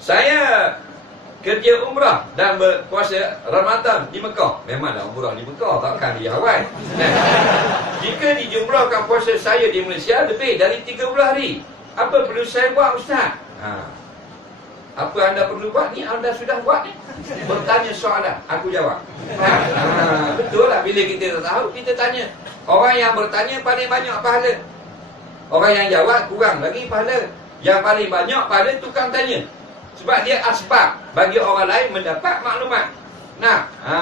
Saya kerja umrah dan berpuasa Ramadan di Mekah. Memanglah umrah di Mekah, takkan di Hawaii. Nah, jika dijumrahkan puasa saya di Malaysia lebih dari 30 hari, apa perlu saya buat Ustaz? Ha. Apa anda perlu buat ni? Anda sudah buat ni. Bertanya soalan, aku jawab. Ha. Ha. Betul lah, bila kita tak tahu, kita tanya. Orang yang bertanya paling banyak pahala. Orang yang jawab kurang lagi pahala. Yang paling banyak pahala tukang tanya. Sebab dia asbab bagi orang lain mendapat maklumat. Nah, ha,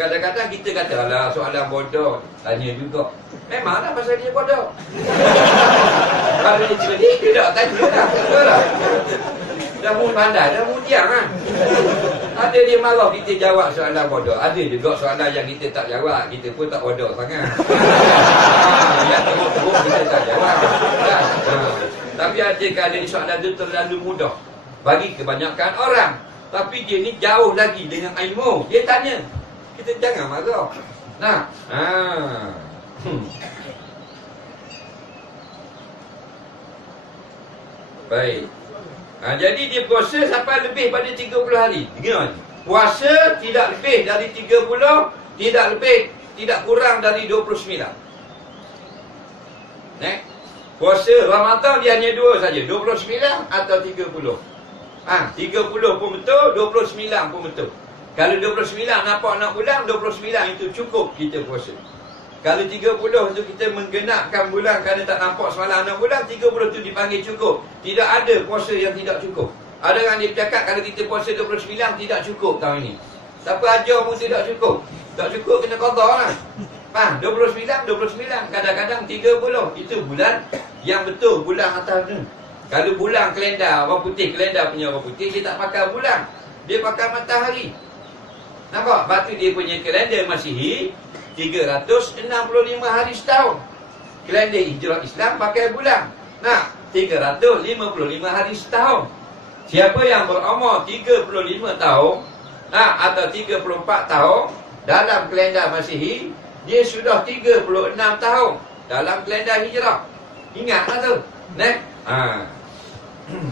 kadang-kadang kita kata, alah soalan bodoh. Tanya juga. Memanglah pasal dia bodoh. Kalau dia cerdik, dia tak tanya dah. Betul tak? Dah mu pandai, dah mu diam kan? Ada dia marah kita jawab soalan bodoh. Ada juga soalan yang kita tak jawab. Kita pun tak bodoh sangat. ha, yang teruk-teruk kita tak jawab. Kan? Ha. Tapi ada kali soalan itu terlalu mudah bagi kebanyakan orang. Tapi dia ni jauh lagi dengan ilmu. Dia tanya. Kita jangan marah. Nah. Ha. Hmm. Baik. Ha, jadi dia puasa sampai lebih pada 30 hari. Dengar. Puasa tidak lebih dari 30, tidak lebih, tidak kurang dari 29. Nek. Puasa Ramadan dia hanya dua saja, 29 atau 30. Ha, 30 pun betul, 29 pun betul. Kalau 29 nampak nak bulan, 29 itu cukup kita puasa. Kalau 30 tu kita menggenapkan bulan kerana tak nampak semalam nak bulan, 30 tu dipanggil cukup. Tidak ada puasa yang tidak cukup. Ada orang dia bercakap kalau kita puasa 29 tidak cukup tahun ini. Siapa ajar pun tidak cukup. Tak cukup kena qada lah. Faham? 29, 29. Kadang-kadang 30. Itu bulan yang betul. Bulan atas tu. Kalau bulan kalender, orang putih, kalender punya orang putih, dia tak pakai bulan. Dia pakai matahari. Nampak? Lepas tu dia punya kalender Masihi, 365 hari setahun. Kalender hijrah Islam pakai bulan. Nah, 355 hari setahun. Siapa yang berumur 35 tahun, nah, atau 34 tahun, dalam kalender Masihi, dia sudah 36 tahun dalam kalender hijrah. Ingatlah tu. Nah, ha.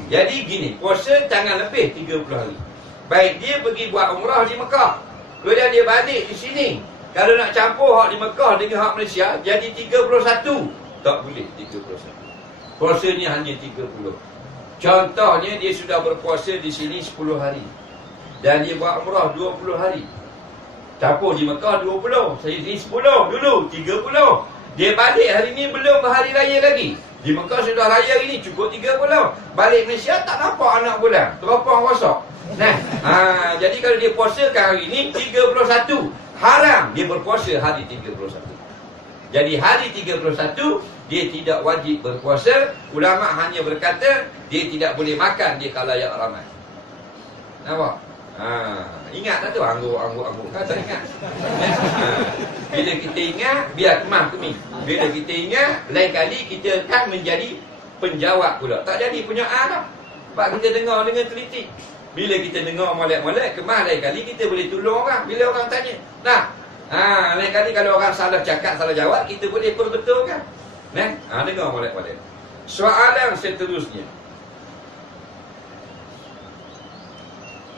Jadi gini, puasa jangan lebih 30 hari. Baik dia pergi buat umrah di Mekah. Kemudian dia balik di sini. Kalau nak campur hak di Mekah dengan hak Malaysia, jadi 31. Tak boleh 31. Puasanya hanya 30. Contohnya dia sudah berpuasa di sini 10 hari. Dan dia buat umrah 20 hari. Campur di Mekah 20. Saya di 10 dulu, 30. Dia balik hari ni belum hari raya lagi. Di Mekah sudah raya ini cukup 30. Balik Malaysia tak nampak anak bulan. Teropong rosak. Nah, ha, jadi kalau dia puasakan hari ini 31. Haram dia berpuasa hari 31. Jadi hari 31 dia tidak wajib berpuasa. Ulama hanya berkata dia tidak boleh makan dia kalau yang ramai. Nampak? Ha, ingat tak tu angguk-angguk-angguk. Kau tak ingat? Ha, bila kita ingat, biar kemah kemi. Bila kita ingat, lain kali kita akan menjadi penjawab pula. Tak jadi punya dah. Sebab kita dengar dengan teliti. Bila kita dengar molek-molek, kemah lain kali kita boleh tolong orang. Bila orang tanya. Nah, ha, lain kali kalau orang salah cakap, salah jawab, kita boleh perbetulkan. Nah, ha, dengar molek-molek. Soalan seterusnya.